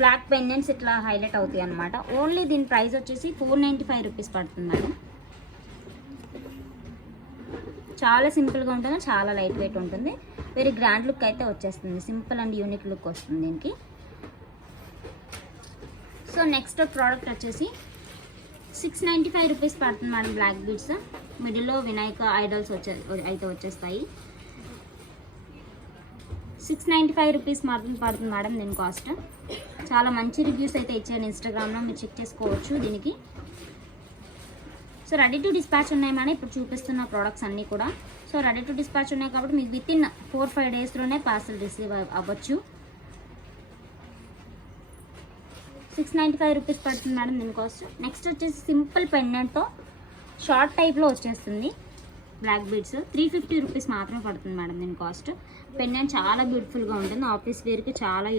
Black pendants ఇట్లా highlight అవుతాయి అనమాట. ఓన్లీ దీని ప్రైస్ వచ్చేసి 495 రూపీస్ పడుతుంది మేడం. చాలా సింపుల్గా ఉంటుంది, చాలా లైట్ వెయిట్ ఉంటుంది. వెరీ గ్రాండ్ లుక్ అయితే వచ్చేస్తుంది, సింపుల్ అండ్ యూనిక్ లుక్ వస్తుంది దీనికి. సో నెక్స్ట్ ప్రోడక్ట్ వచ్చేసి 695 రూపీస్ పడుతుంది మేడం. బ్లాక్ బీడ్స్ మిడిల్లో వినాయక ఐడల్స్ అయితే వచ్చేస్తాయి. 695 రూపీస్ మాత్రం పడుతుంది మేడం దీని కాస్ట్. చాలా మంచి రివ్యూస్ అయితే ఇచ్చాను ఇన్స్టాగ్రామ్లో, మీరు చెక్ చేసుకోవచ్చు దీనికి. సో రెడీ టు డిస్పాచ్ ఉన్నాయి మేడం ఇప్పుడు చూపిస్తున్న ప్రోడక్ట్స్ అన్నీ కూడా. సో రెడీ టు డిస్పాచ్ ఉన్నాయి కాబట్టి మీకు విత్ ఇన్ 4-5 డేస్లోనే పార్సల్ రిసీవ్ అవ్వచ్చు. 695 రూపీస్ పడుతుంది మేడం దీని కాస్ట్. నెక్స్ట్ వచ్చేసి సింపుల్ పెండెంట్తో షార్ట్ టైప్లో వచ్చేస్తుంది బ్లాక్ బీడ్స్. 350 రూపీస్ మాత్రమే పడుతుంది మేడం దీని కాస్ట్. పెండెంట్ చాలా బ్యూటిఫుల్గా ఉంటుంది, ఆఫీస్ వేర్కి చాలా